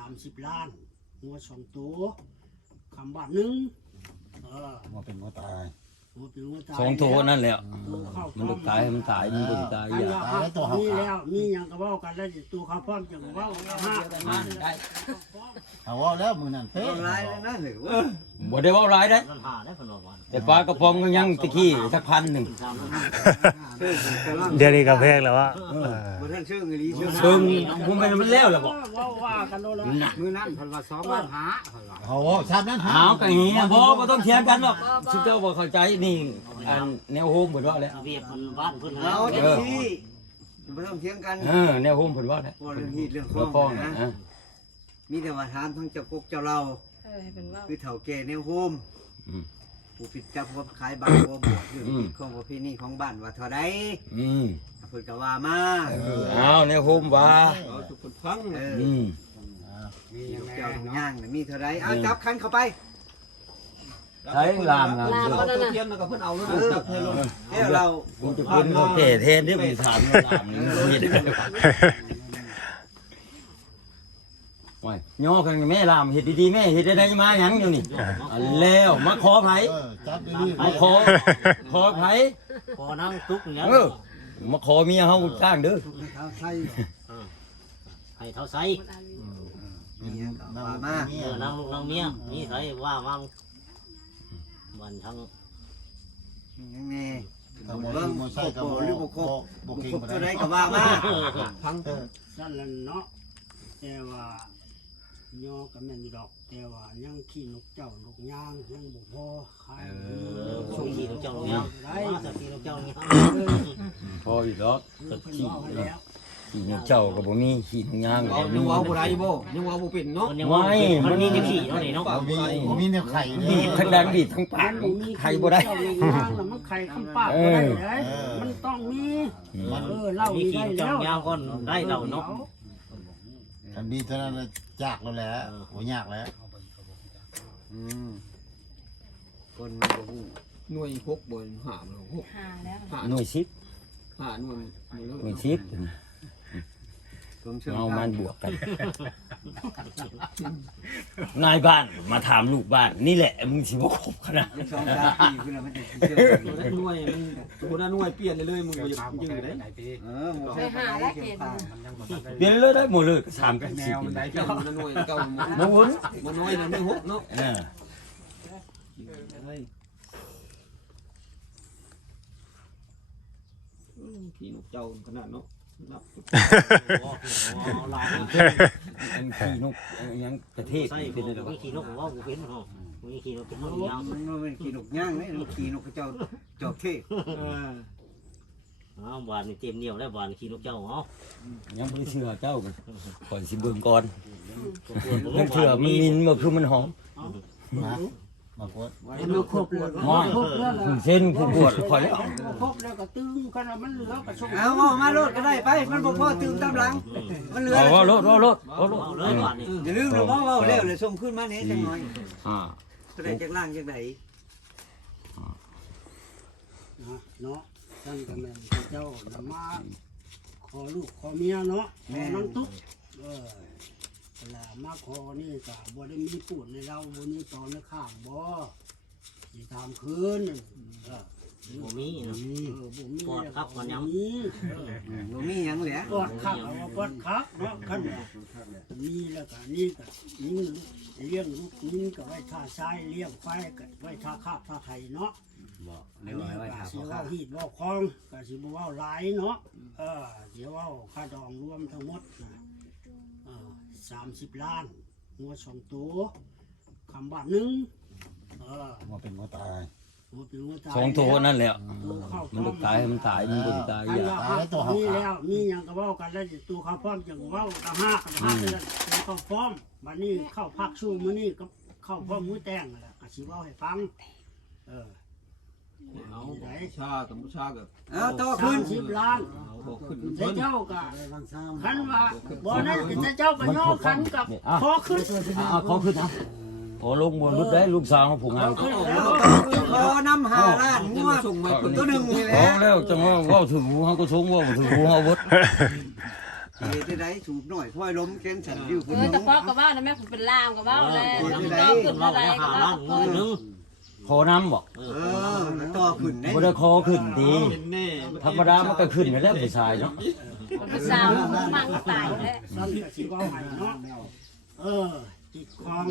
30 ล้านงัว2ตัวคำบาท1ว่าเป็นว่าตายสองโทนั่นแหละมันตายมันตายมันบ่ตายอย่ามีแล้วมีหยังก็เว้ากันแล้วตัวเขาพร้อมจังเว้าได้ เอาว่าแล้วมือนั่นเป๊ะ ลายนั่นหรือว่า บ่ได้เว้าหลายได้แต่ปลากระป๋องก็ยังตะกี้สัก1,000เดี๋ยวนี้ก็แพงแล้วว่า บ่ท่านชื่อเงินลีชื่อ ซึ่งผมมันแล้วล่ะบ่ ว่ากันโลละ มือนั่นพันว่า2ล้านหา เอาชาตินั้นหา เอาก็อย่างนี้บ่ต้องเถียงกันหรอกสุดเจ้าบ่เข้าใจนี่อันแนวโฮมเพิ่นว่าแล้ว เวียกคนบ้านเพิ่น เอาจังซี่บ่ต้องเถียงกัน แนวโฮมเพิ่นว่าแล้ว บ่เรื่องฮีดเรื่อง แล้ว ข้ ป้ อ อง งนะ นะ มีแต่ว่าถามทั้งเจ้ากุกเจ้าเรา ให้เป็นว่า คือเฒ่าแก่แนวโฮมผู้ผิดจับพวกขายบางบ่บ่เรื่องผิดของประเพณีของบ้านว่าเท่าใดเพิ่นก็ว่ามา เอาแนวโฮมว่า ทุกคนฟังมีเจ้าย่างมีเท่าใดเอาจับคันเข้าไป ใช้ลามนะ เทียมแล้วก็เพิ่นเอาแล้วจับเทลงให้เรา ผมจะเป็นเขาแก่แทนที่ผมถามลามนี่เฮ็ดโอ้ยย่อกันแม่ลามเฮ็ดดีๆแม่เฮ็ดได้มาหยังอยู่นี่แล้วมาขอไผ จับดีๆ มาขอไผ ขอนั่งตุ๊กแล้ว มาขอเมียเฮาจ้างเด้อ เท้าไทย ให้เท่าไส มีหยังก็ว่ามา นั่งลูกนั่งเมียมีไสว่าวังวันทั้ง ยังไง ถ้าบ่ได้บ่ใช่ก็บ่ หรือบ่ครบ บ่ บ่ เก่ง ครบ บ่ เท่าใด ได้ ก็ว่ามา พังนั่นแหละเนาะแต่ว่าย่อก็แม่นอยู่ดอกแต่ว่ายังขี้นกเจ้านกย่างยังบ่พอขายช่วยขี้นกเจ้านกย่างได้ขี้นกเจ้านกย่าง พออยู่ดอก ขี้ ขี้ แล้ว ขี้เจ้าก็บ่มีขี้ยางก็บ่มี ยังว่าบ่ได้บ่ยังว่าบ่เป็นเนาะ มันมีขี้เนาะนี่เนาะ บ่มีแนวไข่ บีบทั้งแดงบีบทั้งปากใครบ่ได้ มันไข่คำปากบ่ได้เลยมันต้องมีเล่ามีได้แล้วยาวก่อนได้เราเนาะ คันดีเท่านั้นจากแล้วแหละบ่ยากแล้ว คนมันบ่ฮู้ หน่วยพกบนหามหก หาแล้ว หน่วยชิป หาหน่วย หน่วยชิป ผมเชื่อ เอามันบวกกันนายบ้านมาถามลูกบ้านนี่แหละมึงสิบ่ครบขนาด 2-3ปีเพิ่นมันจะเชื่อ หน่วยมันหัวหน้าหน่วยเปลี่ยนเลยมึงบ่อยากยืนได้ ไปหาแล้วเห็น เปลี่ยนเลยได้หมดเลย3กับ แนวมัน 4 ได้เปลี่ยนหัวหน้าหน่วยเก่า บ่วน มันน้อยนะไม่หกเนาะพี่นกเจ้าขนาดเนาะ อันขี้นกยังประเทศ ใช่ เป็นอะไร มีขี้นกว่ากูเป็นเนาะมีขี้นกเป็นนกยาว มันเป็นขี้นกย่างนี่นกขี้นกเจ้าจอกเทศ หวานนี่เต็มเหนียวแล้วหวานขี้นกเจ้าเนาะ ยังบ่ได้เชื่อเจ้าก่อนสิเบิ่งก่อนมันเถื่อมันมินบ่คือมันหอม มาโคตร มันครบเลย ม้อยเส้นผู้ปวดคอยแล้ว ครบแล้วก็ตึงขนาดมันเหลือกระชง เอามาโลดก็ได้ไปมันบ่พอตื่นตามหลังมันเหลือ เอารถ เอาเลยหวานนี่ อย่าลืมนะว่าเว้าแล้วเลยส่งขึ้นมาแหน่จังหน่อย อ่า แสดงจากล่างจังได๋ เนาะตั้งแต่แม่เจ้าละมาขอลูกขอเมียเนาะขอนั่งตุ๊กเวลามาขอนี่ก็บ่ได้มีปูนในเราบ่มีตอนในข้างบ่สิตามคืนบ่มีบ่มีปอดครับมันยังมี บ่มีหยังแหละ ปอดครับเอาปอดครับเนาะคั่นมีแล้วก็นี่ก็ยิงเลี้ยงลูกยิงก็ไว้ท่าซ้ายเลี้ยงไฟก็ไว้ท่าคาบท่าไข่เนาะ เรียกว่าถาม สิว่าฮีดว่าคลองก็สิบ่ว่าหลายเนาะเดี๋ยวว่าค่าดองรวมทั้งหมด30 ล้านงัว2ตัวคำบาท1ว่าเป็นว่าตาย สองโทนั่นแหละมันตายมันตายมันบ่ตายอย่า มีแล้วมีหยังก็เว้ากันแล้วตัวเขาพร้อมจังเว้าตะห้าเดือนตัวเขาพร้อมบัดนี้เข้าพักสู้มื้อนี้ก็เข้าพร้อมมื้อแต่งนั่นแหละก็สิเว้าให้ฟังเอาชากับชากับ เอาต่อขึ้น 30 ล้าน บอกขึ้น แต่เจ้าก็คันว่าบ่นั้นแต่เจ้าก็ย่อคันกับขอขึ้น ขอขึ้นนะโอ้ลงบนรถได้ลูกสาวของผู้งาน ขอนำ5ล้านงัวส่งมาตัวนึงนี่แห พอ ละ แล้วจังว่าเว้าถึงหูเฮาก็ชงว่าถึงหูเฮาเบิด เฮ็ดได้สูบหน่อยค่อยล้มแกนฉันอยู่คน แต่ นึง พ่อก็ว่านะแม่ผมเป็นลามก็ว่าแล้วมันก็ขึ้นอะไรก็ว่าคน คอน้ำบ่ แล้วต่อขึ้นได้ บ่ได้คอขึ้นดี เป็นแน่ ธรรมดามันก็ขึ้นอยู่แล้วผู้ชายเนาะ เป็นสาวมังตายแล้ว สั้นกับสีว่าใหม่เนาะจิตคลอง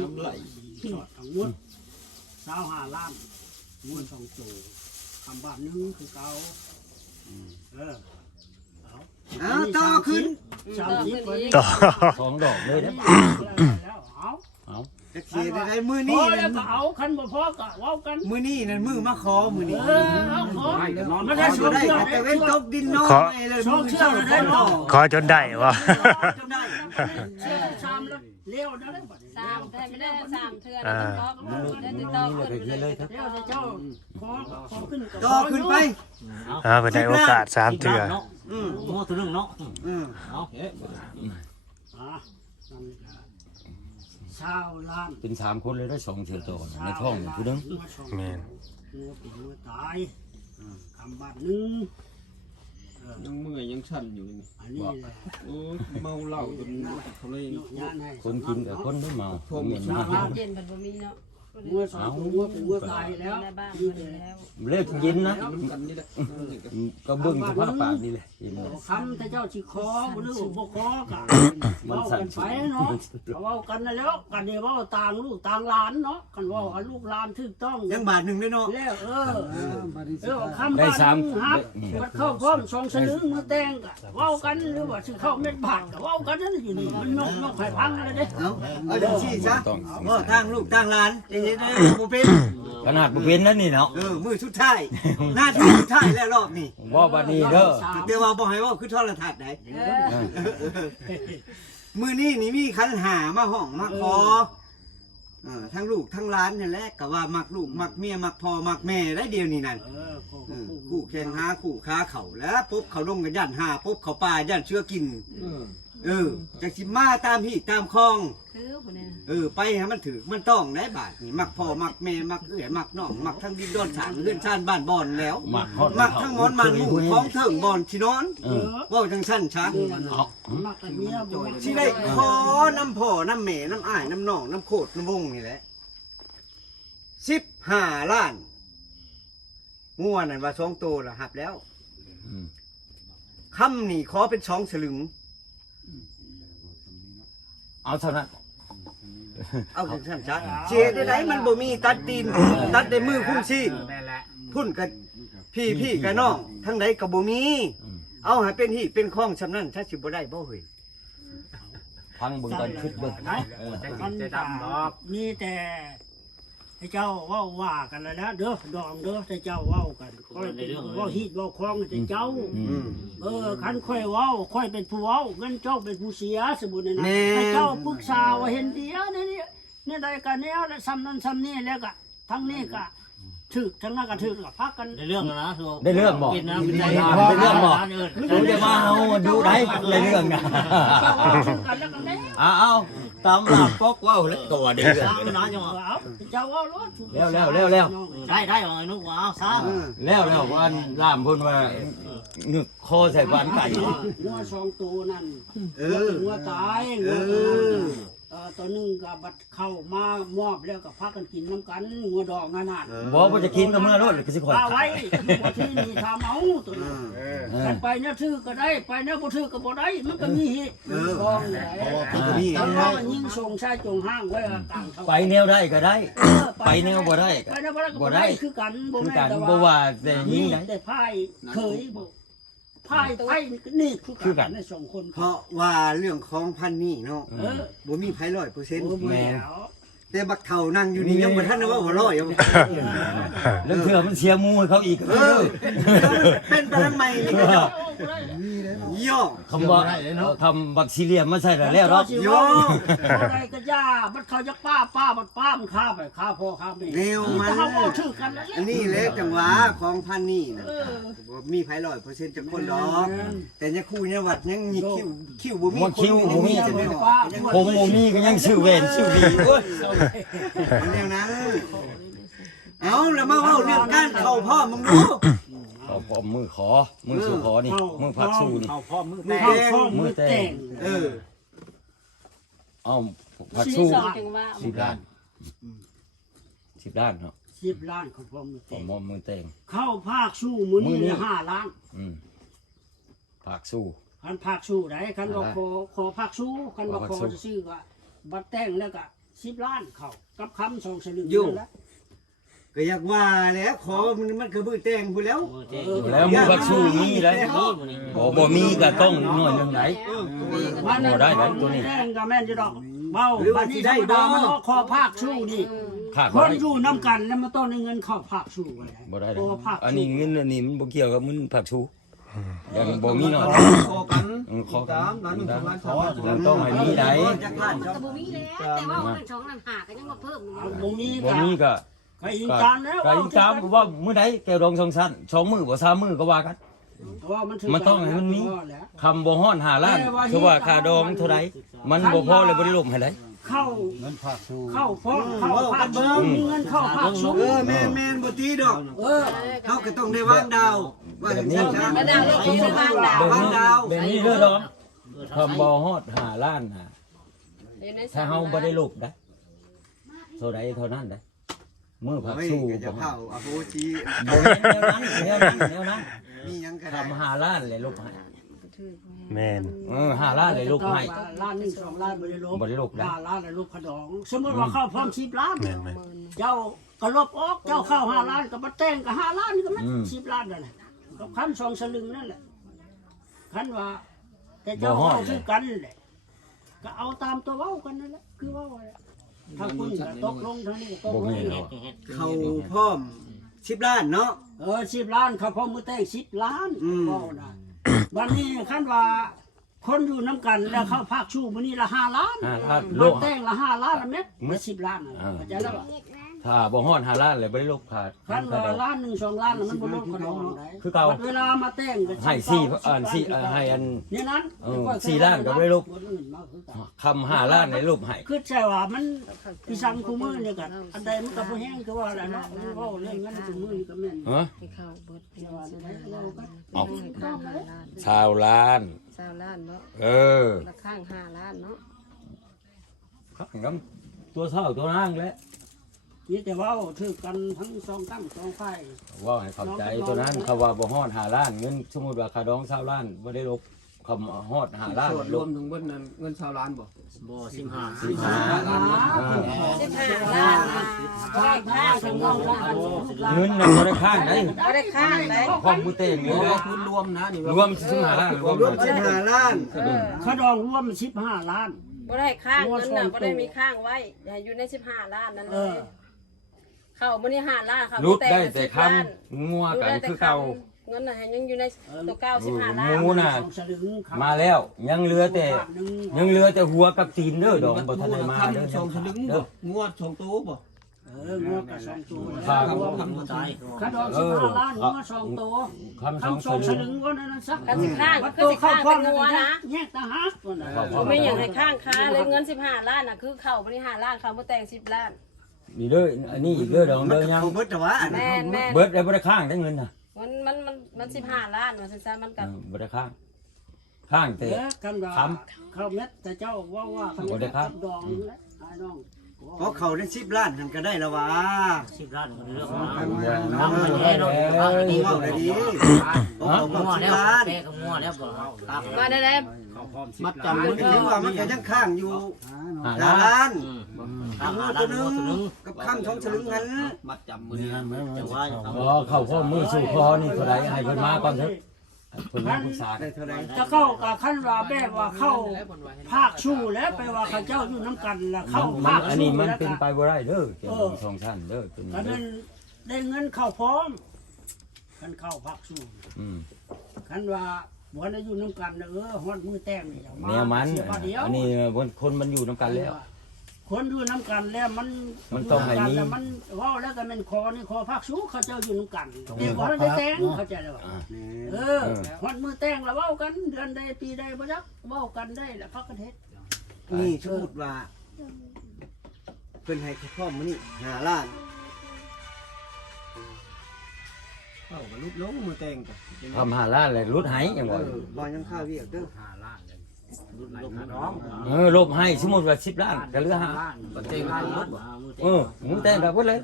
สอดทั้งหมด25 ล้านม้วน2ตัวคำบ้านนึงคือเก่าต่อขึ้น 30คนนี้ ต่อ สองดอกเลยนะ แล้วเอา จะเขียนได้มือ พ นี่ อแล้วก็เอาคันบ่พอก็เว้ากัน มือนี่นั่นมือมาขอมือนี่ เอาขอมันได้ ได้ ช่วง ได้ เชื่อ แต่ ได้ เว้นตกดินน้อยเลย ช่วงเชื่อได้เนาะ ขอจนได้วะ จนได้ เชื่อชามแล้วเลี้ยวนะ สามแต่ไม่ได้สามเทือนก็ได้ติดต่อขึ้นเลย เลี้ยวเจ้าขอขึ้น ต่อขึ้นไป เป็นได้โอกาส3เทื่อ โอ้ตัวนึงเนาะ เอาเอ๊ะ 20 ล้าน เป็น3คนเลยได้2เชือตัวในท้องผู้นึง แม่น งัวเป็นงัวตายคำบาทนึง ยังเมื่อยยังสั่นอยู่นี่ อันนี้แหละ โอ้เมาเหล้าจนเขาเลย ยานให้ คนกินกับคนไม่เมาเหม็นมาก เย็นแบบมีเนาะ งัว2ตัวงัวเป็นงัวตายแล้ว ในบ้าน นี่ มัน แหละ แล้ว เลิกเย็นนะ น้ำกันนี่แหละ ก็เบิ่งสภาพปากนี่แหละเห็นบ่ คำถ้าเจ้าสิขอบ่หรือบ่ขอก็เว้ากันไปเนาะเว้ากันแล้วกันนี่เว้าต่างลูกต่างหลานเนาะกันเว้าให้ลูกหลานถูกต้อง ยังบาทหนึ่งด้วยเนาะ แล้วคำบ้านครับมันเข้าพร้อม2 สลึงมาแต่งก็เว้ากันหรือว่าสิเข้าเม็ดบาทก็เว้ากันนั่นอยู่นี่มันนกให้พังเลยเด้ เอาจังซี่ซะว่าทางลูกทางหลานจะเฮ็ดได้บ่เป็น ขนาดบ่เป็นนั่นนี่เนาะ มือสุดท้ายหน้าที่สุดท้ายแล้วรอบนี้ ว่าบัดนี้เด้อ เดี๋ยวว่าบ่ให้ว่าคือโทรทัศน์ได้มือนี้นี่มีขันหามาห้องมาขอทั้งลูกทั้งหลานนี่แหละก็ว่ามักลูกมักเมียมักพ่อมักแม่ได้เดียวนี่นั่นคู่แข่งหาคู่ค้าเขาแล้วปุ๊บเขาลงกันย่านหาปุ๊บเขาป่าย่านเชื้อกินจักสิมาตามหีตามคลอง คือคนนี้ ไปให้มันถือมันต้องได้บาทนี่มักพ่อมักแม่มักเอื้อยมักน้องมักทั้งดินดอนฉานเลื่อนชานบ้านบอนแล้ว มักฮอด มักทั้งหมอนมันหมู่ของเถิงบอนที่นอนว่าจังสั้นชัก มักแต่เมียบ่ ที่ได้ขอน้ำพ่อน้ำแม่น้ำอ้ายน้ำน้องน้ำโคตรน้ำวงนี่แหละ15 ล้านงัวนั่นว่า2ตัวละหับแล้วคำนี่ขอเป็น2 สลึง เอาเท่านั้น เอาจังสั้นชักเสียได้มันบ่มีตัดตีนตัดได้มือคุ้มชีนพุ่นกับพี่กับน้องทั้งใดกับบ่มี เอาให้เป็นหีเป็นข้องชำนั่นถ้าสิบ่ได้บ่เฮ้ย พังเบิ่งก่อนคิดเบิ่ง มันจะดำดอกนี่แต่ให้เจ้าเว้าว่ากันแล้วเด้อดองเด้อให้เจ้าเว้ากันค่อยเป็นเว้าฮีดเว้าคล้องให้เจ้าคันค่อยเว้าค่อยเป็นผู้เว้าเงินเจ้าเป็นผู้เสียสมมุตินะให้เจ้าปรึกษาว่าเห็นเดียวนี่ได้กันแนวแล้วซ้ำนั้นซ้ำนี่แล้วก็ทั้งนี้ก็ถึกทั้งนั้นก็ถึกก็พักกัน ได้เรื่องแล้วนะ ได้เรื่องบ่ กินนะ ได้เรื่องบ่ดูจะมาเฮาดูได้ได้เรื่องนะ เจ้าเว้าถึกกันแล้วกันได้ เอาตามหลักปกว้าวแล้วตัวได้เรื่อง ซ้ำนะจังหวะ เอาเจ้าเว้ารถ แล้ว ได้หรอไอ้นุ๊กว้าวซ้ แล้ววันล่ามพุ่นว่านึกคอใส่บานไก่ งัว2ตัวนั่นงัวตายงัวตัวนึงก็บัดเข้ามามอบแล้วก็พากันกินน้ำกันงัวดอกนั่นน่ะ บ่ว่าจะกินกับเมื่อรถก็สิข่อย เอาไว้บ่ที่นี่ทำเอาตัวนั้นไปเนี่ยถือก็ได้ไปเนี่ยบ่ถือก็บ่ได้มันก็มีกองไหนแต่ว่ายิงส่งชายจงห้างไว้กลางเขา ไปแนวได้ก็ได้ ไปแนวบ่ได้ ไปเนี่ยบ่ได้คือกัน คือกันบ่ว่าแต่ยิง นี่ ได้ แต่พายเคยบ่พายไปนี่คือกันใน2คน เพราะว่าเรื่องของพันนี่เนาะบ่มีไผ100% แม่ แต่บักเฒ่านั่งอยู่นี่ยังบ่ทันได้ว่าหัวเราะอยู่ แล้วเถื่อมันเสียมูให้เขาอีก เป็นไปทำไมนี่ก็ย่อ คำว่าคำบักซีเรียมมาใส่แล้วเนาะ ย่ออะไรก็ย่ามันเขาจะป้ามันป้ามันฆ่าไปฆ่าพ่อฆ่าแม่ แนวมัน เขาเอาถือกันแล้ว อันนี้แหละจังหวะของพันนี่นะบ่มีไผ100%จักคนดอก แต่ยังคู่เนี่ยวัดยังมีคิวบ่มีจะได้ ผมบ่มีก็ยังชื่อเวนชื่อดีโอ้ย แนวนั้นเอาแล้วมาเว้าเรื่องการเข้าพ่อมึงดู เขาพร้อมมือขอมือสู่ขอนี่มือผักสู่นี่ เอาพ่อมือ มื แต อก แดง มือแต่ง เออ เอาผัก สี่ สู่ สองจังว่า 10 ล้าน10 ล้านเนาะ 10 ล้านของพ่อมือ ผ แต่ง มมือแต่ง เข้าภาคสู้มื้อนี้ มื้อนี้ 5 ล้าน ผักสู่ คันภาคสู้ได้คันว่า 5 ขอภาคสู้คันว่า ขอ ข ภา อ คสู้ จะซื้อก็บัตรแต่งแล้วก็10 ล้านเข้ากับคำ2สลึง อยู่ นั่นแหละ ก็อยากว่าแล้วขอมันคือมือแต่งพู้นแล้ว มือแตก แล้วมือผักสู่มีแล้วบ่มีก็ต้องหน่อยหนึงไหน บ้านนั้น บ่ได้ไหมตัวนี้ แต่งก็แม่นจะดอกเบ้า หรือว่า บ้านนี้ สิ ธ ได้ รรมดา บ่ มันขอภาคสู้นี่ ขาด ค บ่ น ได้ อยู่น้ำกันแล้วมันต้องได้เงินเข้าภาคสู้ไว้ บ่ได้ ขอภาค อันนี้เงินอันนี้มันบ่เกี่ยวกับมันผักสู่ยังบ่มีเนาะ ขอกัน ขอ ตามร้านหนึ่งสองร้านสาม ยังต้องให้มีได้ จักล้านครับ ก็บ่มีแล้วแต่ว่ามันช่องนั้นหาก็ยังมาเพิ่ม เอาบ่มี บ่ ก็ มีก็ ก็อิงตามแล้ว ก็อีกตามว่ามื้อใดแก้วดองสองชั้น2มื้อบ่3มื้อก็ว่ากัน ว่ามันถื มันต้องให้มันมี แล้ว คำบ่ฮ้อน5ล้านคือว่าค่าดองเท่าใดมันบ่พอเลยบ่ได้ลมให้ได้ เข้า เงินผักสู่ เข้าฟ้องเข้าภาคสู้มีเงินเข้าภาคสู้ แม่นบ่ตีดอก เออ เฮาก็ต้องได้วางดาวว่าจังซั่นนะ มาดาวเลยที่วางดาว วางดาว แบบนี้เด้อดองคำบ่ฮอด5ล้านน่ะถ้าเฮาบ่ได้ลบได้เท่าใดเท่านั้นได้มื้อผัก เฮ้ย สู้ ก็จะ บ่ เผาอโหจี บ่แม่นแนวนั้นแนวนั้นแนวนั้น มีหยังก็ได้ ทำ5ล้านเลยลบให้ แม่น 5ล้านเลยลบให้ ล้านหนึ่ง2 ล้านบ่ได้ลบ บ่ได้ลบนะ 5 ล้านได้ลบขดอง สมมุติว่าเข้าพร้อม10 ล้าน แม่นแม่น เจ้าก็ลบออกเจ้าเข้า5 ล้านก็มาแต่งก็5 ล้านก็มัน10 ล้านนั่นแหละกับคัน2สลึงนั่นแหละคันว่าแต่เจ้าเอาคือกันแหละก็เอาตามตัวเว้ากันนั่นแหละคือเว้าแหละถ้าคุณก็ตกลงเท่านี้ก็ตก บ่ ล มี ง แล้ว เขาพร้อม10ล้านเนาะ 10 ล้านเขาพร้อมมือแต่ง10 ล้าน อืม เว้านะบัดนี้คันว่าคนอยู่น้ำกันแล้วเข้าภาคชูมื้อนี้ละ5 ล้าน 5ล้านโล บั ก ตรแต่งละ5 ล้านละเม็ดมัน10 ล้านน่ะเข้าใจแล้วบ่ ถ้าบ่ฮอด5ล้านเลยบ่ได้ลบขาด คันว่าล้านหนึ่ง2 ล้านน่ะมันบ่ลดขนมได้ คือเก่า เวลามาแต่งก็ ให้4ให้อัน นี่นั้น 4 ล้านก็บ่ได้ลบคำ5ล้านได้ลบให้ คือใช่ว่ามันพี่สั่งคู่มือเนี่ยก็อันใดมันก็บ่แห้งคือว่าแหละเนาะเว้าเรื่องเงินคู่มือนี่ก็แม่น ฮะ ให้เข้าเบิดเป็น ว่า สิ ได้ ได้ เรา เรา ก็ ก็ เอา ให้ข้าง5ล้าน ชาวล้าน 20ล้านเนาะ เออ ละข้าง5ล้านเนาะ ครับตัวเท่าตัวนั่งแล้ว นี่แต่ว่าถือกันทั้งสองตั้งสองฝ่าย ว่าให้เข้าใจตัวนั้นเขาว่าบ่ฮอด5ล้านเงินสมมุติว่าค่าดอง20ล้านบ่ได้ลบคำฮอด5ล้าน ส่วนร ล ว บ มถึงเบิ้ลนั้นเงินชาวล้านบ่ บ่15 15 ล้าน 15ล้านได้ค่าทั้งงงล้าน เงินน่ะบ่ได้ค้างได้ บ่ได้ข้างได้ พร้อมมือเต้งนี่ บ่ นะ ทุนรวมนะนี่ รวม15ล้านรวม รวม15ล้าน เขาดองรวม15 ล้าน บ่ได้ข้างเงินน่ะบ่ได้มีข้างไว้อย่าอยู่ใน15ล้านนั่นเลยเข้ามื้อนี้5ล้านเข้า รุดได้ 10 แต่ค ล้าน ำงัวกันคือเก่า เงินน่ะยังอยู่ในตัวเก้า15ล้าน หมูน่ะมาแล้วยังเหลือแต่หัวกับตีนเด้อดอกบ่ทันได้มาเด้อ สองสลึงบ่งวดสองตู้บ่ งวกับ2ตัว ครับ ทำบ่ตาย เขาดอง15 ล้านงว2ตัว คำ คำ 2 2 ส ส ลึ ลึ ง งว่านั้นซัก กันสิข้าง วัด คือ ตัว สิ เข้า ข้าง พร้อ เป็ ม นงัวนะ แยกตาฮักตัวน่ะ ผมไม่อยากให้ข้างค้าเลยเงิน15ล้านน่ะคือเข้าบ่ได้5ล้านเข้าบ่แต่ง10ล้าน นี่เด้ออันนี้อีกเด้อดองเด้อยัง เขาเบิดแต่ว่า แม่น เบิดได้บ่ได้ข้างได้เงินน่ะ มัน15ล้านว่าซั่นๆมันก็ บ่ได้ข้างข้างแต่ กันว่าเข้าเม็ดแต่เจ้าว่าดองและไอ้น้อง เพราะเขาได้10ล้านนั่นก็ได้แล้วว่า 10ล้านก็เรื่อง น้ำมันแน่เนาะ ดีว่าได้ดีเขา มั่ว 10 แล้ว ล้าน แม่ก็มั่วแล้วบ่ครับ มาได้ มัดจำ มันก็ถือว่ามันก็ยังข้างอยู่ 5ล้าน ล้าน ข้าง งัว ล้า ตัวน หนึ ตัวนึ ง ง กับข้ามช่องสลึงนั้น มัดจำมือ นี่ นี้ นั่นไหม จะว่า เข้าข้อมือสู่คอนี่เท่าใดให้เพิ่นมาก่อนเถอะเพิ่นมาปรึกษากั ได้ น เท่าไหร่ จะเข้ากับขั้นว่าแบบว่าเข้าภาคชู้แล้วไปว่าข้าเจ้าอยู่น้ำกันแล้วเข้าภาค อัน ชู้ นี้มัน แล้ว เป็น ก็ ไปบ่ได้เด้อเกี่ยวกับ2ชั้นเด้อตัวนี้ ก็ เด้ นั้ อน ได้เงินเข้าพร้อมกันเข้าภาคชู้ อืม คันว่าบ่ได้อยู่น้ำกันฮอดมือแต้มนี่อย่าง แนวมัน เสียบาทเดียว อันนี้คนมันอยู่นํกันแล้ว คนอยู่น้ำกันแล้วมัน มันต้องให้มี แล้วมันเว้าแล้วก็เป็นคอนี่คอภาคชู้เขาเจ้าอยู่น้ำกันแต่บ่ได้แต่งเข้าใจแล้ว ฮอดมือแต่งแล้วเว้ากันเดือนใดปีใดบ่จักเว้ากันได้แล้วพักกันเฮ็ด นี่สมมุติว่าเพิ่นให้พ่อมื้อนี้5ล้าน เข้ากับลูกลงมือแต่งกัน ทำ5ล้านเลยรุดให้จัง เอ ว่า อบ่ยังข้าวเวียกเด้อ ลบให้สมมุติว่า10ล้านก็เหลือ5 ก็แต่งกันรถบ่ หมูแต่งแบบเบิดเลย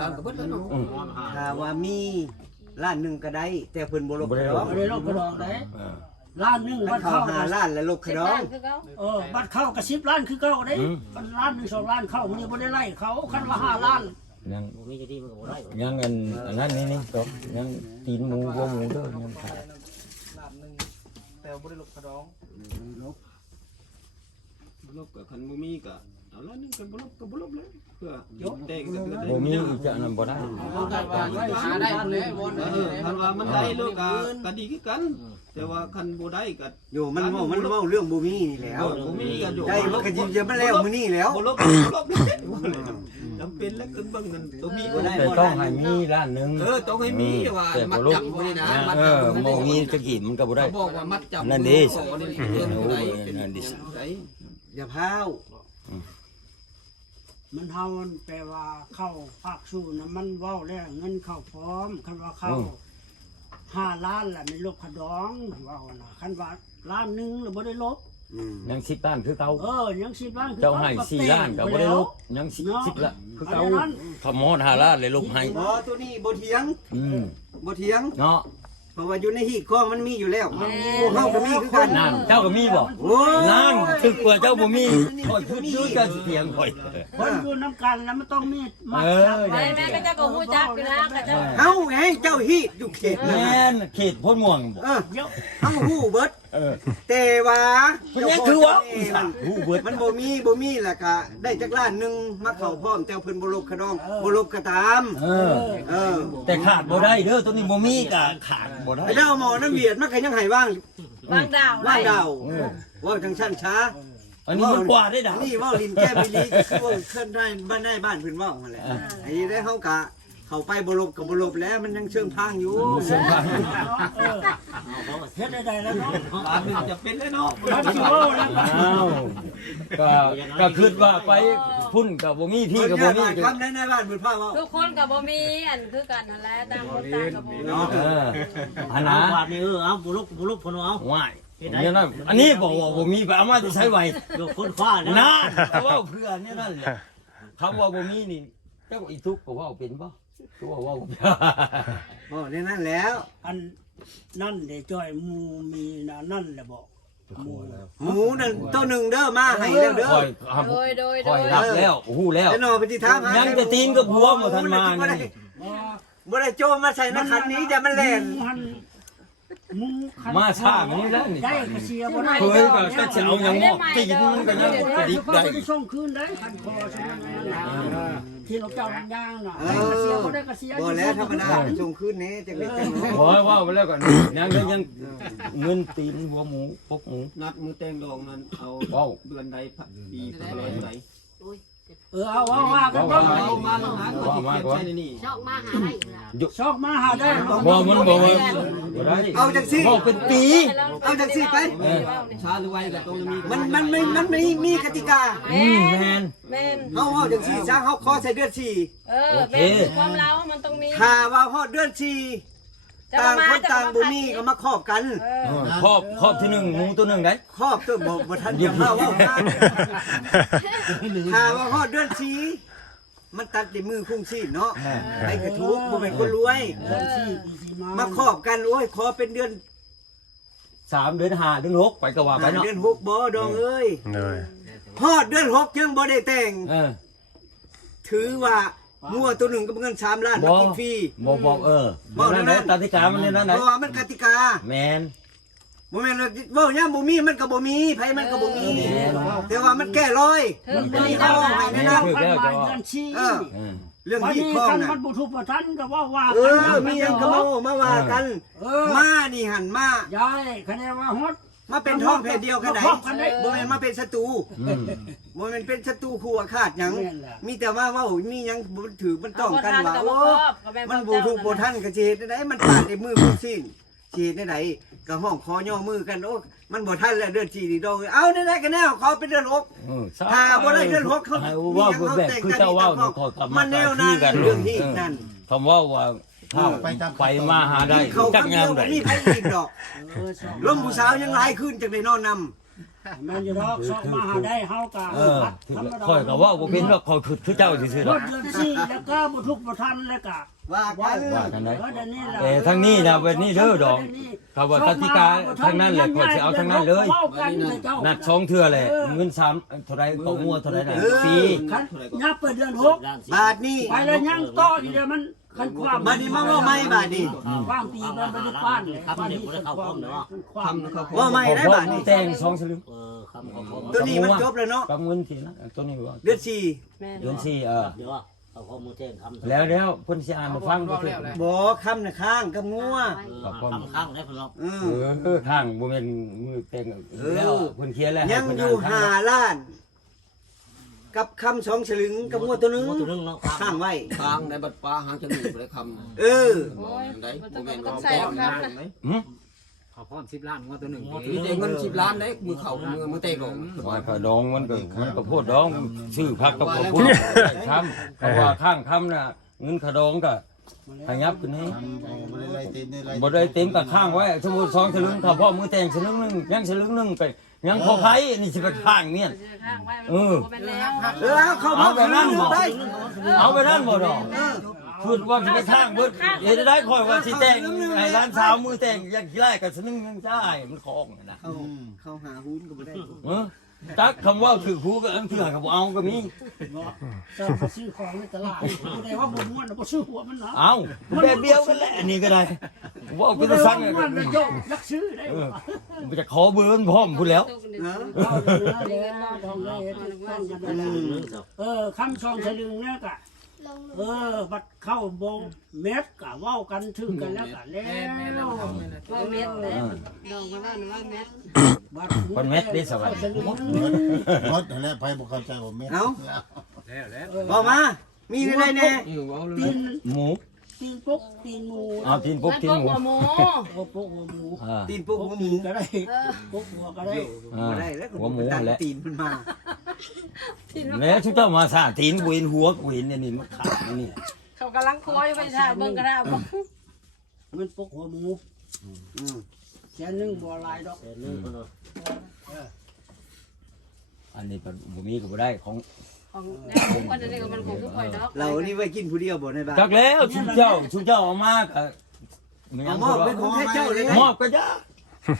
ตามกับเบิดแล้วเนาะ ถ้าว่ามีล้านหนึงก็ได้ แต่เพิ่นบ่ลบกระดอง บ่ได้ลบกระดองได้ เออ ล้านหนึง มั บั น ด เข้า เข้า 5ล้านแล้วลบก สิ ระ บ ดอ ล้าง นคือเขา บัดเข้าก็10ล้านคือเก่าเด้มันล้านหนึง2ล้านเข้ามื้อนี้บ่ได้ไล่เขาคันว่า5ล้าน ยัง บ่มีจะดีมันก็บ่ได้ ยังอันนั้นนี่ก็ยังตีนหมูหัวหมูเด้อยังขาด แต่บ่ได้ลบกระดองบ่ลบกับคันบ่มีก็เอาแล้วนึงก็บ่ลบก็บ่ลบเลยเพื่อยกแต่งก็เดือด บ่มีอีกจะนั้นบ่ได้ หาได้เลยบ่ได้คันว่ามันได้ลูกก็ดีคือกัน แต่ว่าคันบ่ได้ก็ อยู่มันเว้าเรื่องบ่มีนี่แหล้ว บ่มีก็อยู่ ได้มันก็สิจะมาแล้วมื้อนี้แล้ว บ่ลบจำเป็นแล้วขึ้นเบิ่งกันตัวมีบ่ได้ แต่ต้องให้มีล้านหนึง ต้องให้มีว่า แต่ มั บ่ ด ลบ จับบ่ได้นะมัด เอ จับ อบ่มีตะกี้มันก็บ่ได้ บอกว่ามัดจับ นั่นดิ โอ้นี่ โอ้ยนั่นดิ อย่าพาว มันเฮาแปลว่าเข้าภาคสู้นะมันเว้าแล้วเงินเข้าพร้อมคันว่าเข้า5ล้านแหละมันลบกระดองเว้านะคันว่าล้านหนึงแล้วบ่ได้ลบ ยัง10ล้านคือเก่า ยัง10ล้านคือ เจ้าให้4ล้านก็บ่ได้ลบยัง10ละคือเก่าขโมย5ล้านเลยลบให้ บ่ตัวนี้บ่เถียง บ่เถียง เนาะ เพราะว่าอยู่ในหีบคองมันมีอยู่แล้วพวกเฮาก็มีคือกัน นั่นเจ้าก็มีบ่ โอ้ย นั่นถึกกว่าเจ้าบ่มีข่อยพูดอยู่จะเสียงข่อย คนอยู่น้ำกันแล้วมันต้องมีมัดจับ ไปแม่ก็จะก็ฮู้จักอยู่นะก็จะ เฮาไงเจ้าฮีดอยู่เขตนั่น แม่ น่ะ นเขตพ้นม่วงบ่ เออเฮาฮู้เบิด เออ แต่ว่า เพิ่นยังคือว่า ฮู้เบิดมันบ่มีแล้วก็ได้จักล้านหนึงมาเข้าพร้อมแต่เพิ่นบ่ลบกระดองบ่ลบก็ตาม เออ เออ แต่ขาดบ่ได้เด้อตัวนี้บ่มีก็ขาดบ่ได้ ไอ้เจ้าหมอน้ำเบียดมันก็ยังให้ว่าง วางดาว ว่างดาว เออ ว่าจังชั้นช้า อันนี้มันกว่าได้ดา นี่ว่าลินแก้บิลีก็คือว่าเพิ่นได้บ้านเพิ่นเว้าหั่นแหละไอ้นี่ได้เฮากะเข้าไปบ่ลบก็บ่ลบแล้วมันยังเชิงพังอยู่ เสียงฟัง เฮ็ดได้แล้วเนาะ ล้านหนึงจะเป็นเลยเนาะ มันสิเว้าแล้ว อ้าวก็คิดว่าไปพุ่นก็บ่มีพี่ก็บ่มี คำในบ้านเพิ่นพาเว้า ทุกคนก็บ่มีอันคือกันนั่นแหละต่างคนต่างก็บ่มี เอออัน เอา นะ บาดนี่เอาบ่ลุกเพิ่นเอา ว้ายเนี่ยนั่นอันนี้บอกว่าบ่มีไปเอามาที่ใช้ไว้ ยกคนคว้านะ นะว่าเพื่อนเนี่ยนั่นแหละคำว่าบ่มีนี่เจ้าอีทุกก็ว่าเป็นบ่ตัวว่าบ่เป็น อ๋อในนั้นแล้ว อันนั่นเด้จ้อยหมูมีนะนั่นแหละบอกหมู หมูนั่นตัวหนึงเด้อมาให้แล้วเด้อ คอย โดย คอยรับแล้วฮู้แล้ว จะนอไปที่ถามหา ยังจะตีนกับหัวบ่ทันมานี่ บ่ได้โจมมาใส่ในคันนี้จะมันแล่น หมูคัน มาช้ามันนี่แล้วนี่ ได้ก็เสียบ่ได้ เคยก็จะเอายังงอกตีนมันก็ยังกระดิกได้ ได้ส่งคืนได้คันคอใช่ไหมที่เราเจ้าย่างน่ะ เอ ได้ก็เสีย อ บ่ได้ก็เสีย บ่แล้วธรรมดาส่งคืนนี้จังได๋จังเนาะ โอ้ยว่าไปแล้วก่อนยังเงินตีนหัวหมูปกหมู นัดมือแต่งดองนั้นเอา ว้าว เดือนใดปีใด เอาว่ากัน ว่า ว่า เอามาลงหาก่อนที่เขียนใช่นี่ ชอบมาหาได้ล่ะ ชอกมาหาได้ บ่มันบ่ได้ เอาจังซี่ บ่เป็นปี เอาจังซี่ไป ช้าหรือไวก็ต้องมี มันมีกติกา แม่น แม่น เฮาจังซี่ซะเฮาขอใส่เดือน4 แม่นคือความเรามันต้องมี ถ้าว่าฮอดเดือน4ต่างคนต่างบ่มีก็มาครอบกัน ครอบที่หนึ่งหมูตัวหนึ่งได้ ครอบตัวบ่ทันจะมาเว้ากันถ้าว่าฮอดเดือน4มันตัดด้วยมือคุ้งชีพเนาะไอ้กระทุกบ่เป็นคนรวย มาครอบกันโอ้ยขอเป็นเดือน 3 เดือน 5 เดือน 6 ไปก็ว่าไปเนาะ เดือน6บ่ดองเอ้ยฮอดเดือน6ยังบ่ได้แต่ง ถือว่างัวตัวหนึ่งก็เงิน3ล้านมากินฟรี บ่บอกนั่นแหละตัดติกามันนั่น เพ น่ะ ราะว่ามันกติกา แม่น บ่แม่นว่าเว้ายามบ่มีมันก็บ่มีไผมันก็บ่มีแต่ว่ามันแก้รอย ถึง มันมี เจ้า ข้อให้แนะนำ เดือนชี้ เรื่อง วัน ที่ นี้ ข้อ ท่าน น่ะ มันบุทุบท่านก็ว่า มีหยังก็มาว่ากัน มานี่หันมา ย้ายคะแนนว่าฮอด มาเป็นท้องเพศเดียวกันไหน ครอบกันได้ บ่แม่นมาเป็นศัตรูบ่แม่นเป็นศัตรูคู่อาฆาตหยัง มีแต่ว่าเว้ามีหยังบ่ถือมันต้องกันว่าโอ้มันบ่ถูกบ่ทันก็สิเฮ็ดได้มันปาดในมือผู้สิ้นสิเฮ็ดได้ก็ห้องคอย่อมือกันโอ้มันบ่ทันแล้วเดือน4นี่ดองเอาได้กันแน่ขอเป็นเดือน6ถ้าบ่ได้เดือน6เขา ว่าแบบคือเจ้าว่าเขาทำ มันแนวนั้นเรื่องนี้นั่น คำว่า เท่าไปมาหาได้ เขา จัก คำเดี ยาย ม ว ได้ บ่มีไผอีกดอกลมผู้สาวยังหลายขึ้นจังได้นอนนำ มันจะรอกสองมาหาได้เฮากะ เออค่อยก็ว่าบ่เป็นว่าค่อยคือเจ้าซื่อๆ ร ดอก ถเดือนสี่แล้วก็บ่ทุกบ่ทันแล้วก็ ว่ากัน ว่ากันได้ เดี๋ยวนี้ล่ะ แต่ทั้งนี้นะเว้นนี่เด้อดอกเขาว่าตัดสิกาทั้งนั้นแหละค่อยสิเอาทั้งนั้นเลย นัดสองเทื่อแหละเงิน3เท่าไรก็งัวเท่าไรน่ะฟรี คันยับเปิดเดือนหก บาทนี้ ไปแล้วยังต่ออีกเดี๋ยวมันคันความ บาทนี้มาว่าไม่บาทนี้ ความปีมันไม่ได้ป้านเลย ครับเด็กบ่ได้เข้าพร้อมเนาะ ความ ว่าไม่ได้ บ่ บาทนี้ แต่ง2สลึง คำของผม ตัวนี้มันจบแล้วเนาะ กับเงินที่นะตัวนี้ว่า เดือนสี่ แม่น เดือน4 เดี๋ยวเอาข้อมูลแจ้งคำ แล้วเพิ่นสิอ่านมาฟังบ่ถูก บ่คำน่ะข้างกับงัว คำข้างได้พน้อง ทางบ่แม่นมือแต่งแล้วเพิ่นเขียนแล้ว ยังอยู่5ล้าน กับคำ2ฉลึงกับงัวตัวนึง ตัวนึงเนาะ ข้างไว้ ทางในบัดปลาหางจมูกเลยคำ เออ โอ้ย ได้ มัน บ่แม่น ต้ ว่า องใส่ ป้อน ครั นะ บนะ เขาพร้อม10ล้านงวดตัวหนึ่ง มีแต่เงิน10ล้านได้มือเขามือเตะลง ว่าก็ดองมันก็พูดดองชื่อพักก็พูดค้ำเพราะว่าข้างค้ำน่ะเงินขดองก็ขยับขึ้นนี้ บ่ได้ไล่ตีนได้ไล่ บ่ได้เต็มกับข้างไว้สมมุติ2สลึงถ้าพ่อมือแต่งสลึงนึงยังสลึงนึงไปยังพอไผนี่สิไปข้างเนี่ย ข้างไว้มันบ่เป็นแล้ว เขา เอาไปนั่นบ่ ได้ เอาไปนั่นบ่ดอกพูดว่าสิไปข้างเบิดเฮ็ดได้ค่อยว่าสิแต่งให้ร้านสาวมือแต่งอยากขี้ไล่กับสลึงยังได้มันของนะ เขาหาหุ้นก็บ่ได้ ตักคำว่าถือคู่ก็อันที่หากับเอาก็มี เจ้าไปซื้อของในตลาดผู้ใดว่าบ่ม่วนบ่ซื้อหัวมันเนาะ เอาแบบเดียวกันแหละนี่ก็ได้ว่าเป็นตะสั่ง ม่วนได้โยกรักซื้อได้บ่ มันจะขอเบอร์มันพร้อมพูดแล้ว คำชองสลึงเนี่ยกะบัดเข้าบงเม็ดกะเว้ากันถึงกันแล้วกะแล้ว ว่าเม็ดเด้ดองว่าว่าเม็ด คนเม็ดได้สวัสดี รถแล้วไปบ่เข้าใจบ่แม่น เอาบอกมามีอะไรแน่ ตีน หมู ตีนปุ๊กตีนหมู เอาตีนปุ๊บตีนหมู หมู ปุ๊กหัวหมู ตีนปุ๊กหัวหมู ก็ได้ปุ๊กหัวก็ได้ บ่ได้แล้ว หัวหมู ดัน แหละ ตีนมันมา แล้วชุดเจ้ามาสาตีนเวนหัวเวนนี่มันขาดนี่ เขากำลังคอยไปท่าเบิ่งกระดาษบ่ มันปุ๊กหัวหมูแค่นึงบ่ลายดอก นึงพน้อง อันนี้ก็บ่มีก็บ่ได้ของ ของแนวของคนนี้ก็มันคงทุกคนดอก เรานี่ไว้กินผู้เดียวบ่ในบ้าน จักแล้วชุดเจ้าเอามาก็ เอามอบเป็นของให้เจ้าเลย มอบก็จ้า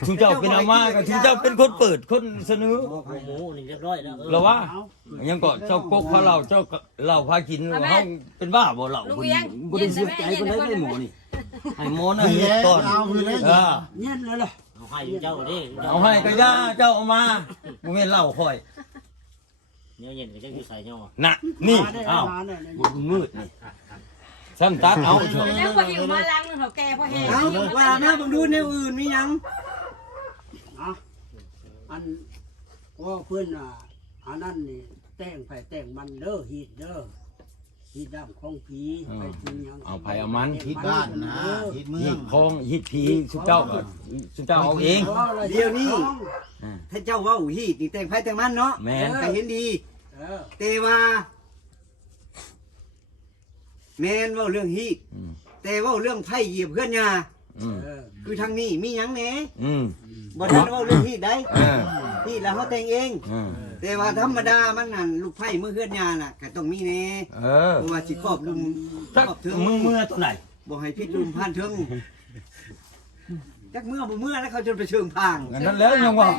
ชุดเจ้าเป็นเอามาก็ชุดเจ้าเป็นคนเปิดคนเสนอ หมูนี่เรียบร้อยแล้ว เราว่ายังก็เจ้ากกพาเราเจ้าเราพากินห้องเป็นบ้าบ่เราบ่ได้เสียใจบ่ได้ได้หมอนี่ให้หมอน่ะเฮ็ดก่อน เอาคือเลย เงี้ยเลยล่ะ เอาให้เจ้าดิ เอาให้ก็ย่าเจ้าเอามาบ่แม่นเหล้าค่อย เนี่ยเย็นก็จะอยู่ใส่ย่อ น่ะนี่อ้าวบุญมืดนี่ซ้ำตัดเอาเถอะ แล้วพอหิวมาล้างนึงเขาแก่พอแห้ง เอาว่าแม่บังดูแนวอื่นมีหยัง อันว่าเพื่อนอันนั้นนี่แต่งไผ่แต่งมันเด้อฮีดเด้อฮีดดำของผีไปกินยัง เอาไผเอามัน ทิศบ้านนะทิศเมื ฮิ อง ตคองฮิตผีสุเจ้าก็สุเจ้าเอาเอง เดี๋ยวนี้ถ้าเจ้าเว้าฮีดนี่แต่งไผแต่งมันเนาะ แม่น ก็เห็นดีแต่ว่าแม่นเว้าเรื่องฮีดแต่เว้าเรื่องไผเหยียบเพื่อนยา อืม คือทางนี้มีหยังแหน่ อืม บ่ทันเว้าเรื่องฮีดได้ เออ ฮีดแล้วเฮาแต่งเอง อืม แต่ว่าธรรมดามันนั่นลูกไผ่มือเฮือนยาน่ะก็ต้องมีแน่ เออ เพราะว่าสิครอบลุมค จัก รอบถึง มึงเมื่อตัวไหน บ่ให้พิษลุมผ่านถึงจักเมื่อบ่เมื่อแล้วเขาจนไปเชิงพาง งั้นนั้นแล้วยังว่า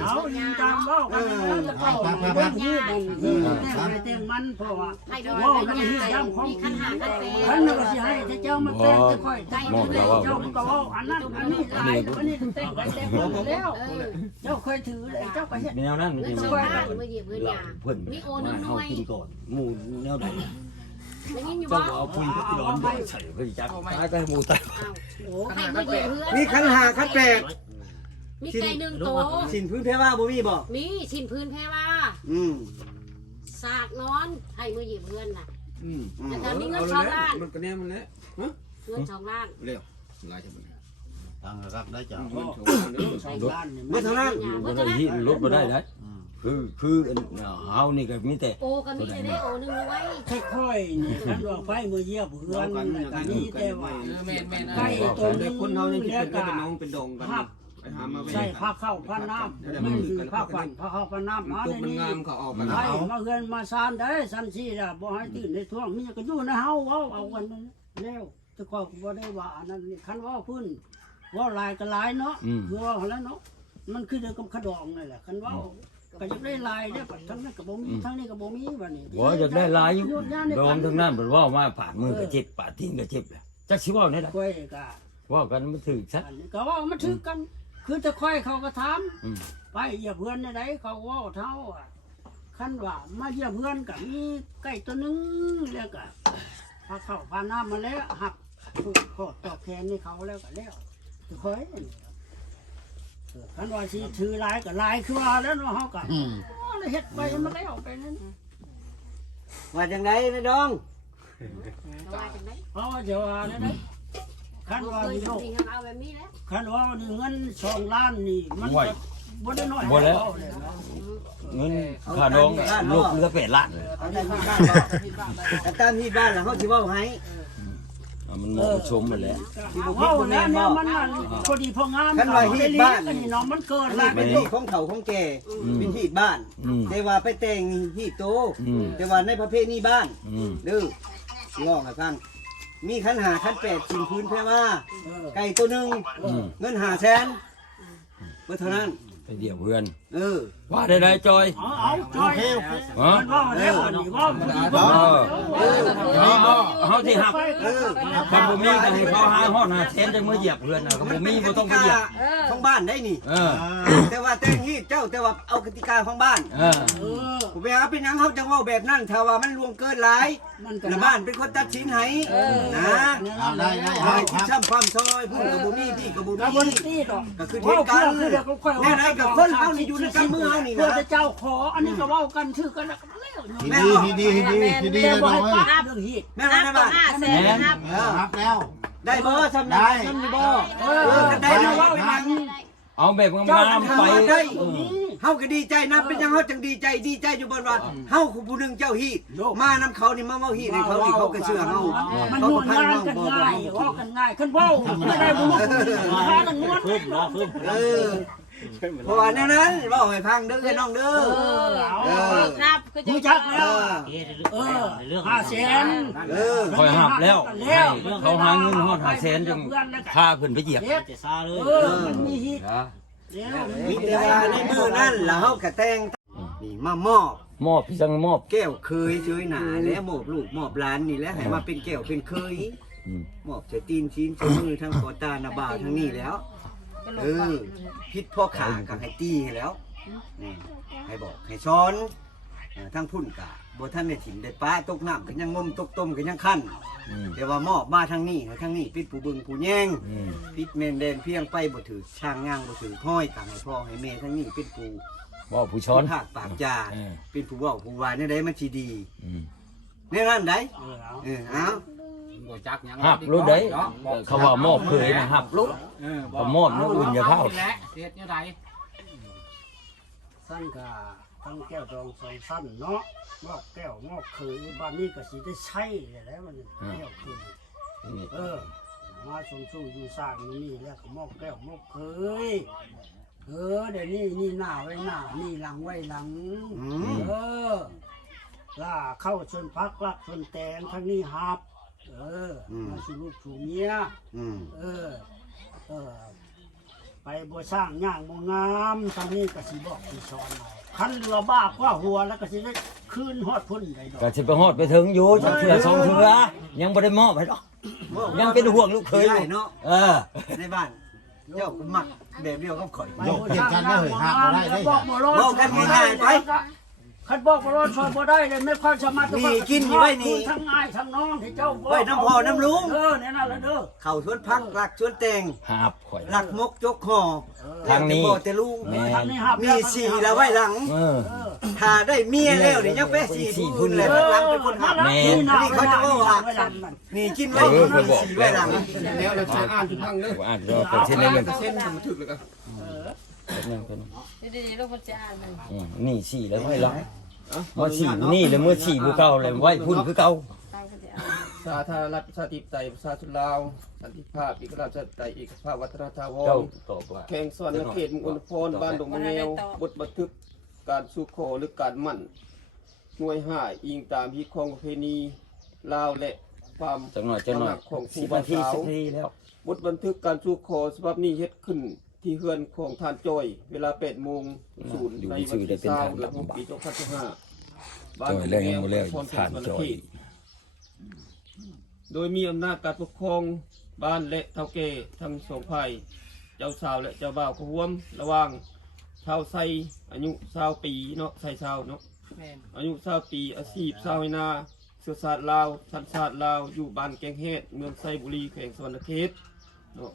เอายิงตามเว้ากันแล้วจะเข้าเรื่องฮีดแต่งไผ่แต่งมันเพราะว่าว่ากันฮีดดำของผีขันน่ะก็สิให้เจ้ามาแต่งจะค่อยแต่งเจ้าก็เว้าอันนั้นอันนี้หลายอันนี้แต่งไผ่แต่งมันแล้วเจ้าเคยถือเลยเจ้าก็เฮ็ด แนวนั้นมันจะ ชาวบ้านมาเหยียบพื้น เรา ยา เพิ่น มีโอน มา น้ เฮา อย กินก่อนหมูแนวใด ไม่ยินอยู่ เจ้า บ่ ก็เอาปุ๋ยไปร้อนบ่ใส่ไปจับตายก็ให้หมูตาย ให้มาเหยียบเพื่อน มีขันหาขันแปด มีไก่หนึ่งโต สินพื้นเพว่าบ่มีบ่ มีชินพื้นแพ้ว่า อืม สากนอนให้มาเหยียบเพื่อนน่ะ อืม แต่มีเงิน2 ล้าน มันก็แน่มันแหละ เงิน2 ล้าน เร็วหลายจังมัน ทางรักได้จ้ะ เงินของมันเด้อ สองล้านเนี่ย บ่เท่านั้น บ่ได้หิรถบ่ได้ได้ ห คือเฮานี่ก็มีแต่ โอก็มีได้โอนึงไว้ ค่อยๆนี่คันว่าไฟมือเหยียบเฮือนก็นี่แต่ว่า แม่น ไก่ตัวนึง คนเฮายังคิด แล้ว เป็น ก็ น้องเป็นดองกันไปหามา ใส่ผ้าเข้าผ้าน้ำไม่คือผ้าขวัญผ้าเข้าผ้าน้ำมา ต ใน กมัน นี้ งามเขาออกกัน ไอ้มาเฮือนมาซานได้สันซี่ล่ะบ่ให้ตื่นในท่วงมีก็อยู่ในเฮาเอากันแล้วแต่ก็บ่ได้ว่าอันนั้นนี่คันว่าพื้นว่าลายก็ลายเนาะคือว่าแล้วเนาะมันคือเดียวกับขดองนี่แหละคันว่าก็จะได้ลายได้ปัดทั้งนั้นก็บ่มีทั้งนี้ก็บ่มีบัดนี้ บ่อยากได้หลายอยู่ดองทั้งนั้นเพิ่นว่ามาผ่านมือก็เจ็บปาดทิ้งก็เจ็บแหละจักสิเว้าได้ล่ะ กล้วยก็ ว่ากันมันถึกซะ อันนี้ก็ว่ามันถือกัน คือจะค่อยเขาก็ถามไปเหยียบเพื่อนในใดเขาว่าเท่าขั้นว่ามาเหยียบเพื่อนกับมีไก่ตัวนึงแล้วก็พาเข้าพาน้ำมาแล้วหักผูกคอตอกแขนให้เขาแล้วก็แล้วจะค่อยขั้นว่าสิถือลายกับลายคือว่าแล้วเนาะเขาก็เฮ็ดไปมาแล้วไปนั่น ว่าจังไดนะดอง ว่าจังได๋ เพราะว่าจะว่านั่นนะขั้นว่า เคย นี่ สิเอาแบบนี้แล้ว ขั้นว่านี่เงิน2 ล้านนี่มันบ่ได้น้อย บ่แล้วเงินค่าดองลูกเหลือ8ล้านเลย เอาได้ที่บ้านบ่แต่ตามที่บ้านแล้วเขาสิเว้าให้ มันเหมาะสมหมดแล้ว ว่าแล้วเนี่ยมันพอดีพองามนี่น้องมันเกิด อัน แล้ นี้ ว เป็นที่ของเขาของแกเป็นที่บ้าน แต่ว่าไปแต่งที่โตแต่ว่าในประเภทนี้บ้านดื้อลองให้ฟังมีขันหาขัน8สิ่งพื้นแพ่ว่าไก่ตัวนึงเงิน500,000เมื่อเท่านั้น ไปเดี่ยวเพื่อน ว่า ได้จอย เอาจอย ฮะ มันว่าแล้วนี่ว่า เฮาที่หักคันบ่มีก็ให้เขาหาฮอดหาแสนจังมื้อเหยียบเพื่อนน่ะก็บ่มีบ่ต้องไปเหยียบ ของบ้านได้นี่แต่ว่าแต่งที่เจ้าแต่ว่าเอากติกาของบ้านผมไปหาเป็นหยังเขาจะว่าแบบนั้นถ้าว่ามันล่วงเกินหลายแล้วบ้านเป็นคนตัดสินให้นะ ได้ ที่ช้ำความซอยพูดกับบุนี่พี่กับบุ แล้วบ นี่ นตีต่อ ก็คือเทียนกันแน่ไหนกับคนเขานี่อยู่ในกำมือเขานี่ เพื่อ นะ จะเจ้าขออันนี้ก็ว่ากันชื่อกันแล้วก็แล้ว ทีดีเลยน้องเอ้ย เรื่องฮีด แม่ว่าในบ้าน รับแล้ว ได้บ่ทำได้ทำบ่ได้ ได้ ได้ ว่าอันนี้ เอาแบบงามๆไป เฮาก็ดีใจนะเป็นยังเฮาจังดีใจอยู่บนว่าเฮาคือผู้นึงเจ้าฮีดมานำเขานี่มาเว้าฮีดให้เขานี่เขาก็เชื่อเฮา มันนวลงานกันง่ายว่ากันง่ายขึ้นเว้าไม่ได้บุญหากันนวล เพราะว่าแนวนั้นเว้าให้ฟังเด้อน้องเด้อ ครับก็จะ รู้จักแล้ว เรื่อง คอยหับแล้วเขาหาเงินฮอดหาแสนจังพาเพิ่นไปเหยียบ จะซาเลย มันมีฮีด มีแต่ว่าในมือนั่นแล้วเฮาก็แต่งนี่มามอบ มอบพี่จังมอบ แก้วเคยเฉยหนาและมอบลูกมอบหลานนี่แหละให้มาเป็นแก้วเป็นเคยมอบใส่ตีนชิ้นใส่มือทั้งขอตาหน้าบ่าวทั้งนี้แล้วพิษพ่อขากับให้ตีให้แล้วให้บอกให้ช้อนทั้งพุ่นกะบ่ท่านได้ถิ่นได้ป้าตกน้ำก็ยังงมตกต้มก็ยังคั่นแต่ว่ามอบมาทั้งนี้ทั้งนี้ปิดผู้เบิ่งผู้แย่งปิดเมนเดนเพียงไปบ่ถือช่างย่างบ่ถือห้อยต่างให้พ่อให้แม่ทั้งนี้เป็นผู้ มอบผู้ช้อน ภาคปากจาเป็นผู้เว้าผู้วาเนี่ยได้มันสิดีในนั้นได้เอา บ่จักหยัง หับรู้ได้เขาว่ามอบเคยนะหับรู้เขามอบน้ำอุ่นอย่าเข้า และเฮ็ดยังไง สั้นกะทั้งแก้วดอง2สั้นเนาะงอกแก้วงอกเคยบ้านนี้ก็สิได้ใช้แล้วมันแก้วเคยมาชมสู้อยู่สร้างนี่แล้วก็มอกแก้วมอกเคยเดี๋ยวนี้นี่หน้าไว้หน้านี่หลังไว้หลังล่าเข้าชนพักลักชนแตงทั้งนี้หับมาสู่ลูกสู่เมียไปบ่สร้างย่างบ่งามทางนี้ก็สิบอกสิสอนเอาคันเรือบ้าว่าหัวแล้วก็สิได้คืนฮอดพุ่นได้ดอก ก็สิไปฮอดไปถึงอยู่จักเทื่อ2เทื่อยังบ่ได้มอบให้ดอกยังเป็นห่วงลูกเคยอยู่ เนาะในบ้านเจ้าก็มักแบบเดียวกับข่อย ยกเทียนกันได้เหยหักได้ได้ บอกบ่รอดคันบอกบ่รอดช่วยบ่ได้เลยไม่ค่อยสามารถทั้งง่ายทั้งน้องที่เจ้าเนี่ยนั่นแหละเด้อ เข่าชวนพักหลักชวนแต่ง หับข่อย หลักมกจกคอแต่ลูก ทางนี้หับ มีสีแล้วไว้หลังถ้าได้เมียแล้วนี่ยังไปสีพุ่นเลยหลังเป็นคนหับนี่เขาจะว่านี่กินไว้สีไว้หลัง แล้วเราจะอ่านทุกครั้งเด้อ อ่านก็เป็นเช่นนั้น เส้นมันถึกเลยกัน นึงตัวนึง ดีๆลูกพ่อจ้าเลย นี่สี่แล้วไว้ละว่าสี่นี่แล้วเมื่อสี่ผู้เก่าเลยไว้พุ่นคือเก่า ตั้งพ่อจ้า สาธารณรัฐประชาธิปไตยประชาชนลาวสันติภาพเอกราชปไตยเอกภาพวัฒนธรรม เจ้าตอบว่า แข่งสวรรณเขตมุนพรบ้านดงมะเนียวบทบันทึกการสู้คอหรือการมั่นหน่วยห้าอิงตามพิธีของประเพณีลาวและความ จังหน่อยจังหน่อย ของผู้ 10 บ่า นาที สาว สักทีแล้ว บทบันทึกการสู้คอฉบับนี้เฮ็ดขึ้นที่เฮือนของทานจอย เวลา 8:00 นในวันที่20เดือน6ปี2565บ้านดงมะเนียวพรแข่งสวรรณเขตโดยมีอำนาจการปกครองบ้านและเฒ่าแก่ทั้งสองฝ่ายเจ้าสาวและเจ้าบ่าวก็ร่วมระหว่างชาวไซอายุ20 ปีเนาะไซชาวเนาะอายุ20 ปีอาชีพชาวนาเชื้อชาติลาวสัญชาติลาวอยู่บ้านแกงเฮ็ดเมืองไซบุรีแขวงสวรรณเขตเนาะ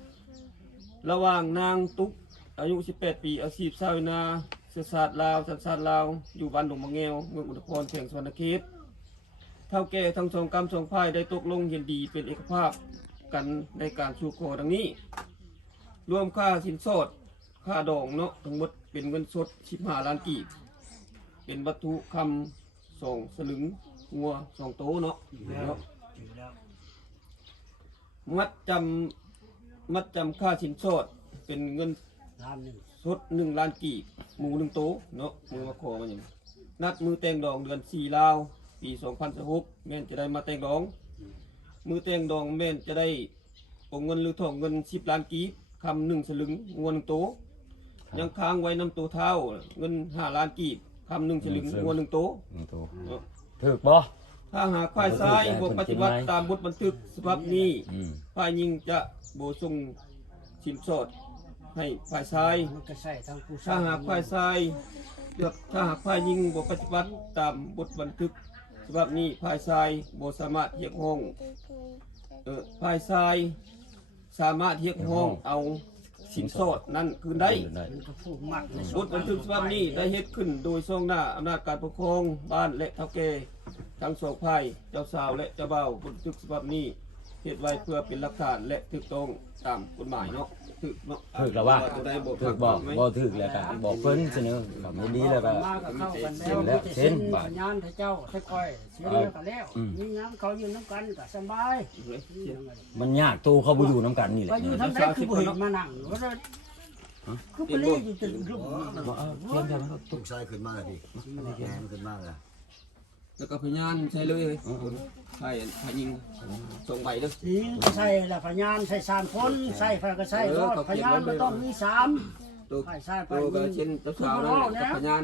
ระหว่างนางตุ๊กอายุ18 ปีอาชีพชาวนาเชื้อชาติลาวสัญชาติลาวอยู่บ้านดงมะแงวเมืองอุดรพรแขวงสวรรณเขตเท่าแก่ทั้งสองกรรมสองฝ่ายได้ตกลงเห็นดีเป็นเอกภาพกันในการชูคอดังนี้รวมค่าสินสอดค่าดองเนาะทั้งหมดเป็นเงินสด15 ล้านกีบเป็นวัตถุคำ2 สลึงงัว2 โตเนาะมัดจำค่าสินสอดเป็นเงิน ล้านหนึ่ง สด1 ล้านกีบหมู1 โตเนาะมือมาขอมาอย่างนัดมือแต่งดองเดือน4ลาวปี2016แม่นจะได้มาแต่งดองมือแต่งดองแม่นจะได้โอนเงินหรือทองเงิน10 ล้านกีบคำ1 สลึงงัว1 โตยังค้างไว้นำตัวเท้าเงิน5 ล้านกีบคำ1 สลึงงัว1 โต ถูกบ่ ถ้าหากฝ่ายซ้ายบ่ปฏิบัติตามบทบันทึกฉบับนี้ฝ่ายหญิงจะบ่ส่งสินสอดให้ฝ่ายซ้าย มันก็ใช่ทั้งผู้ ถ้าหากฝ่ายซ้ายถ้าหากฝ่ายหญิงบ่ปฏิบัติตามบทบันทึกฉบับนี้ฝ่ายซ้ายบ่สามารถเรียกร้องฝ่ายซ้ายสามารถเรียกร้องเอาสินสอดนั้นคืนได้ มันก็พูดมากใน บทบันทึกฉบับนี้ได้เฮ็ดขึ้นโดยทรงหน้าอำนาจการปกครองบ้านและเฒ่าแก่ทั้งสองฝ่ายเจ้าสาวและเจ้าบ่าวบทบันทึกฉบับนี้เฮ็ดไว้เพื่อเป็นหลักฐานและถูกต้องตามกฎหมายเนาะถูกเนาะ ถูกแล้วว่า จะได้บ่ ถูกบอกบ่ถูกแล้วก็บอกเพิ่นเสนอแบบไม่ดีแล้วก็ มากับเข้ากันแล้วเส้นสัญญาณให้เจ้าให้ก้อยเสียแล้วก็แล้วมีงานเขาอยู่น้ำกันก็สบาย มันยากตัวเขาบ่อยู่นํกันนี่แห ไป ละ อยู่ทางใดคือบ่เห็นมานั่งว่าคือไปเล่อยู่ตึกลูก บ่เอาเพิ่นจะมา ทุกชายขึ้นมาเลยพี่แกมันขึ้นมาเลย แล้วก็พยานใช่เลยใช่พยิงส่งใบเด้อ สิใส่ละพยานใส่3 คนใส่ไฟก็ใส่รถพยานมันต้องมี3 ตัว ใส่ใส่ไป ตัวก็เช่นเจ้าสาวนั่นแหละกับพยาน